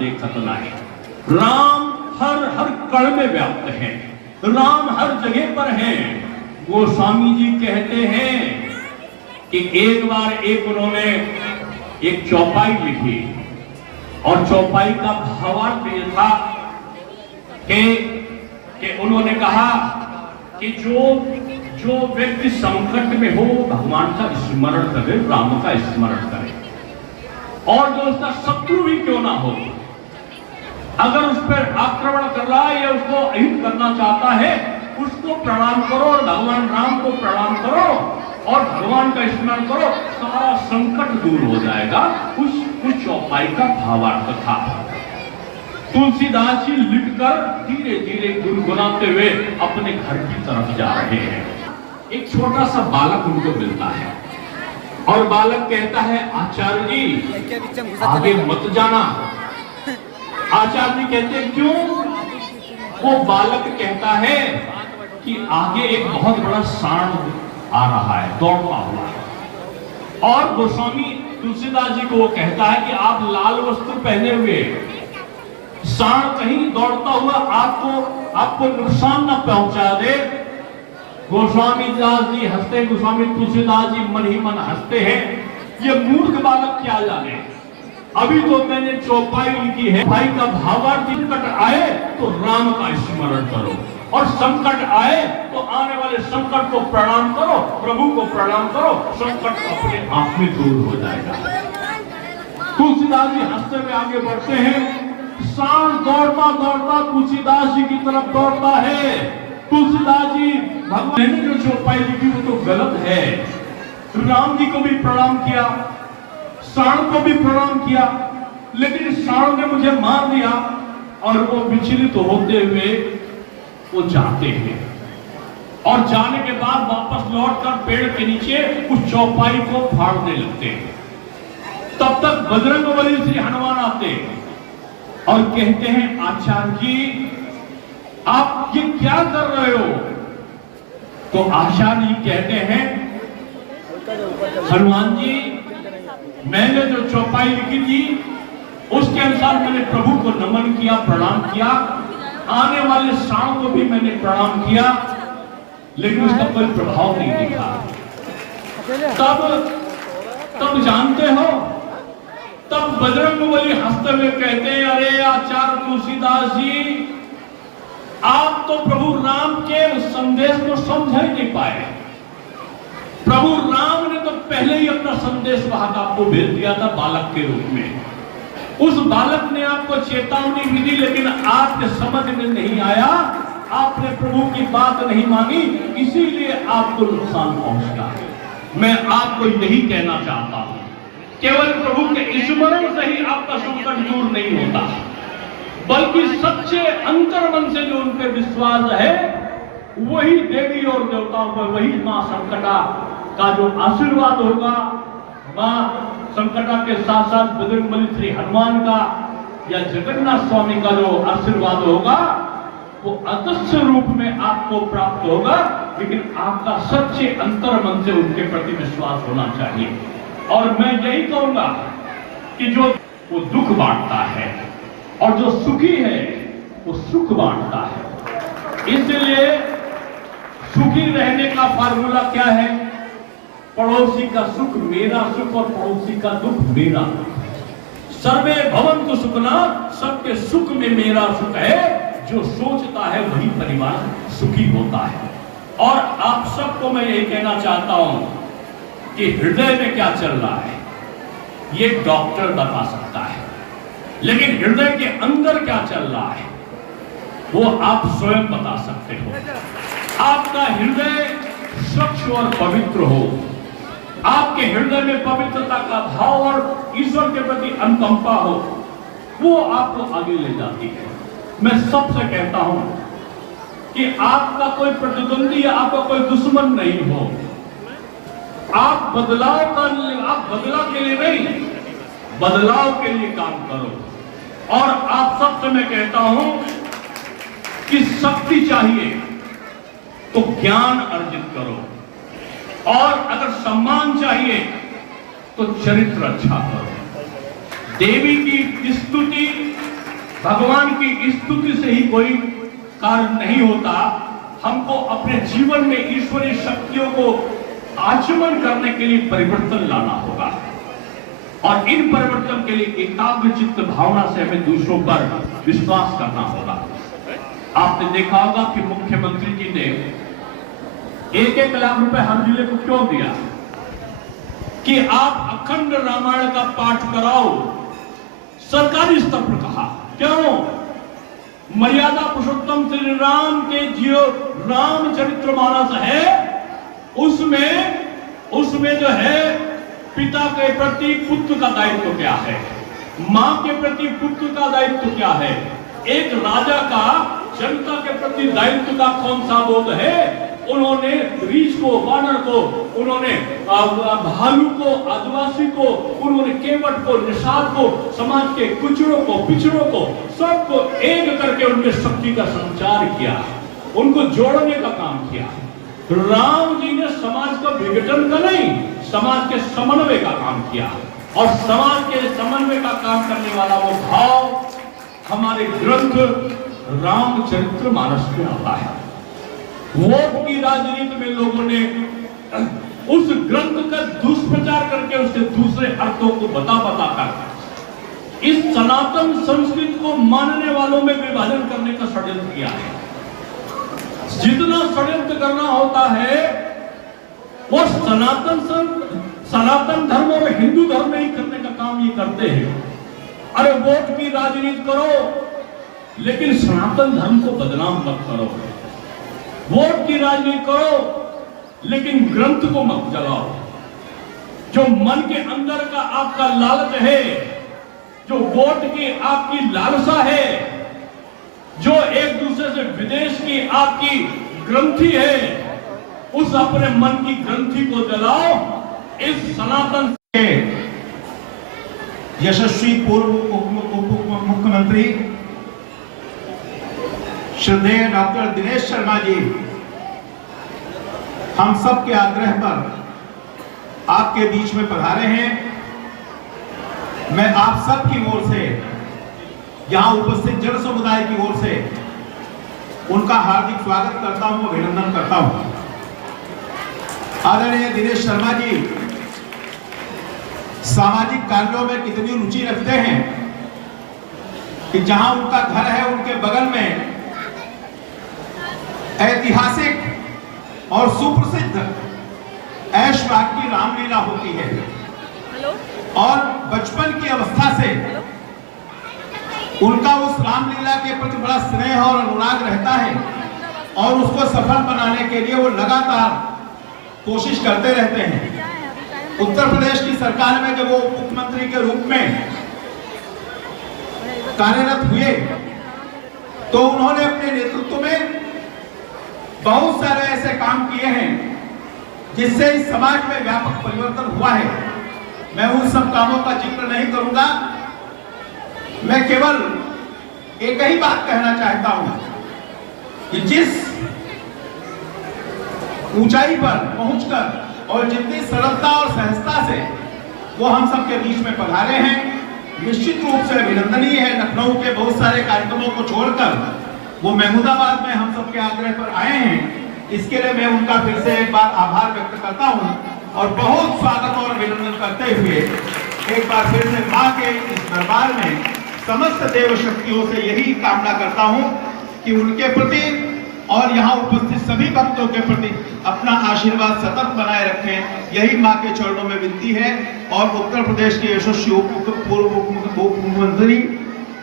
देखत नहीं। राम हर हर कण में व्याप्त है, राम हर जगह पर है। गोस्वामी जी कहते हैं कि एक बार उन्होंने एक चौपाई लिखी और चौपाई का भावार्थ ये था कि उन्होंने कहा कि जो व्यक्ति संकट में हो भगवान का स्मरण करे, राम का स्मरण करे, और जो उसका शत्रु भी क्यों ना हो, अगर उस पर आक्रमण कर रहा है या उसको अहित करना चाहता है, उसको प्रणाम करो और भगवान राम को प्रणाम करो और भगवान का स्मरण करो, सारा संकट दूर हो जाएगा। उस चौपाई का भावार्थ था। तुलसीदास जी लिखकर धीरे धीरे गुनगुनाते हुए अपने घर की तरफ जा रहे हैं। एक छोटा सा बालक उनको मिलता है और बालक कहता है, आचार्य जी आगे मत जाना। आचार्य जी कहते हैं, क्यों? वो बालक कहता है कि आगे एक बहुत बड़ा सांड आ रहा है, दौड़ता हुआ है। और गोस्वामी तुलसीदास जी को वो कहता है कि आप लाल वस्त्र पहने हुए, सांड कहीं दौड़ता हुआ आपको नुकसान न पहुंचा दे। गोस्वामी दास जी हंसते, गोस्वामी तुलसीदास जी मन ही मन हंसते हैं। ये मूर्ख बालक क्या जाने, अभी तो मैंने चौपाई लिखी है, भाई का भावार्थ, संकट आए तो राम का स्मरण करो और संकट आए तो आने वाले संकट को प्रणाम करो, प्रभु को प्रणाम करो, संकट अपने आप में दूर हो जाएगा। तुलसीदास जी हंसते हुए आगे बढ़ते हैं। सांड दौड़ता दौड़ता तुलसीदास जी की तरफ दौड़ता है। तुलसीदास जी, भगवान ने जो चौपाई लिखी वो तो गलत है। राम जी को भी प्रणाम किया, सांड को भी प्रणाम किया, लेकिन सांड ने मुझे मार दिया। और वो विचलित होते हुए वो जाते हैं और जाने के बाद वापस लौटकर पेड़ के नीचे उस चौपाई को फाड़ने लगते हैं। तब तक बजरंगबली श्री हनुमान आते और कहते हैं, आचार्य जी आप ये क्या कर रहे हो? तो आचार्य जी कहते हैं, हनुमान जी मैंने जो चौपाई लिखी थी उसके अनुसार मैंने प्रभु को नमन किया, प्रणाम किया, आने वाले सांड को भी मैंने प्रणाम किया, लेकिन उसका कोई प्रभाव नहीं दिखा। तब जानते हो, तब बजरंगबली हंसते हुए कहते हैं, अरे आचार्य तुलसीदास जी आप तो प्रभु राम के संदेश को समझ ही नहीं पाए। प्रभु राम ने तो पहले ही अपना संदेश वहां का आपको भेज दिया था बालक के रूप में। उस बालक ने आपको चेतावनी भी दी, लेकिन आपके समझ में नहीं आया, आपने प्रभु की बात नहीं मानी, इसीलिए आपको नुकसान पहुंचा। मैं आपको यही कहना चाहता हूं, केवल प्रभु के स्मरण से ही आपका संकट दूर नहीं होता, बल्कि सच्चे अंतर्मन से जो उन पर विश्वास है, वही देवी और देवताओं पर, वही मां संकटा का जो आशीर्वाद होगा, मां संकटा के साथ साथ बजरंगबली श्री हनुमान का या जगन्नाथ स्वामी का जो आशीर्वाद होगा, वो अदृश्य रूप में आपको प्राप्त होगा। लेकिन आपका सच्चे अंतर्मन से उनके प्रति विश्वास होना चाहिए। और मैं यही कहूंगा कि जो वो दुख बांटता है और जो सुखी है वो सुख बांटता है। इसलिए सुखी रहने का फार्मूला क्या है? पड़ोसी का सुख मेरा सुख और पड़ोसी का दुख मेरा दुख। सर्वे भवन्तु सुखिनः, सबके सुख में मेरा सुख है। जो सोचता है वही परिवार सुखी होता है। और आप सबको मैं यही कहना चाहता हूं कि हृदय में क्या चल रहा है ये डॉक्टर बता सकता है, लेकिन हृदय के अंदर क्या चल रहा है वो आप स्वयं बता सकते हो। आपका हृदय स्वच्छ और पवित्र हो, आपके हृदय में पवित्रता का भाव और ईश्वर के प्रति अनुकंपा हो, वो आपको आगे ले जाती है। मैं सबसे कहता हूं कि आपका कोई प्रतिद्वंदी या आपका कोई दुश्मन नहीं हो। आप बदलाव के लिए नहीं, बदलाव के लिए काम करो। और आप सबसे मैं कहता हूं कि शक्ति चाहिए तो ज्ञान अर्जित करो, और अगर सम्मान चाहिए तो चरित्र अच्छा करो। देवी की स्तुति भगवान की स्तुति से ही कोई कार्य नहीं होता। हमको अपने जीवन में ईश्वरीय शक्तियों को आचमन करने के लिए परिवर्तन लाना होगा और इन परिवर्तन के लिए एकाग्र चित्त भावना से हमें दूसरों पर विश्वास करना होगा। आपने देखा होगा कि मुख्यमंत्री जी ने 1-1 लाख रुपए हर जिले को क्यों दिया कि आप अखंड रामायण का पाठ कराओ, सरकारी स्तर पर कहा। क्यों? मर्यादा पुरुषोत्तम श्री राम के जो रामचरितमानस है उसमें जो है पिता के प्रति पुत्र का दायित्व क्या है, मां के प्रति पुत्र का दायित्व क्या है, एक राजा का जनता के प्रति दायित्व का कौन सा बोध है। उन्होंने रीछ को, वानर को, उन्होंने भालू को, आदिवासी को, उन्होंने केवट को, निषाद को, समाज के कुचड़ों को, पिछड़ों को, सबको एक करके उनमें शक्ति का संचार किया, उनको जोड़ने का काम किया। राम जी ने समाज का विघटन का नहीं, समाज के समन्वय का काम किया और समाज के समन्वय का काम करने वाला वो भाव हमारे ग्रंथ रामचरितमानस में आता है। वोट की राजनीति में लोगों ने उस ग्रंथ का दुष्प्रचार करके उसके दूसरे अर्थों को बता कर इस सनातन संस्कृति को मानने वालों में विभाजन करने का षड्यंत्र किया है। जितना षड्यंत्र करना होता है वो सनातन धर्म और हिंदू धर्म में ही करने का काम ये करते हैं। अरे वोट की राजनीति करो लेकिन सनातन धर्म को बदनाम मत करो, वोट की राजनीति करो लेकिन ग्रंथ को मत जलाओ। जो मन के अंदर का आपका लालच है, जो वोट की आपकी लालसा है, जो एक दूसरे से विदेश की आपकी ग्रंथि है, उस अपने मन की ग्रंथि को जलाओ। इस सनातन के यशस्वी पूर्व उप मुख्यमंत्री श्रद्धेय डॉक्टर दिनेश शर्मा जी हम सब के आग्रह पर आपके बीच में पधारे हैं। मैं आप सब की ओर से, यहां उपस्थित जन समुदाय की ओर से उनका हार्दिक स्वागत करता हूं, अभिनंदन करता हूं। आदरणीय दिनेश शर्मा जी सामाजिक कार्यों में कितनी रुचि रखते हैं कि जहां उनका घर है उनके बगल में ऐतिहासिक और सुप्रसिद्ध ऐशबाग की रामलीला होती है और बचपन की अवस्था से उनका उस रामलीला के प्रति बड़ा स्नेह और अनुराग रहता है और उसको सफल बनाने के लिए वो लगातार कोशिश करते रहते हैं। उत्तर प्रदेश की सरकार में जब वो मुख्यमंत्री के रूप में कार्यरत हुए तो उन्होंने अपने नेतृत्व में बहुत सारे ऐसे काम किए हैं जिससे इस समाज में व्यापक परिवर्तन हुआ है। मैं उन सब कामों का जिक्र नहीं करूंगा, मैं केवल एक ही बात कहना चाहता हूं कि जिस ऊंचाई पर पहुंचकर और जितनी सरलता और सहजता से वो हम सबके बीच में पधारे हैं, निश्चित रूप से अभिनंदनीय है। लखनऊ के बहुत सारे कार्यक्रमों को छोड़कर वो महमूदाबाद में हम सबके आग्रह पर आए हैं, इसके लिए मैं उनका फिर से एक बार आभार व्यक्त करता हूं और बहुत स्वागत और अभिनंदन करते हुए एक बार फिर से मां के इस दरबार में समस्त देव शक्तियों से यही कामना करता हूं कि उनके प्रति और यहाँ उपस्थित सभी भक्तों के प्रति अपना आशीर्वाद सतत बनाए रखें, यही मां के चरणों में विनती है। और उत्तर प्रदेश के यशस्वी पूर्व मुख्यमंत्री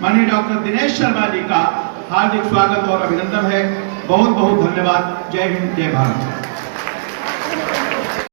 माननीय डॉक्टर दिनेश शर्मा जी का हार्दिक स्वागत और अभिनंदन है। बहुत बहुत धन्यवाद। जय हिंद, जय भारत।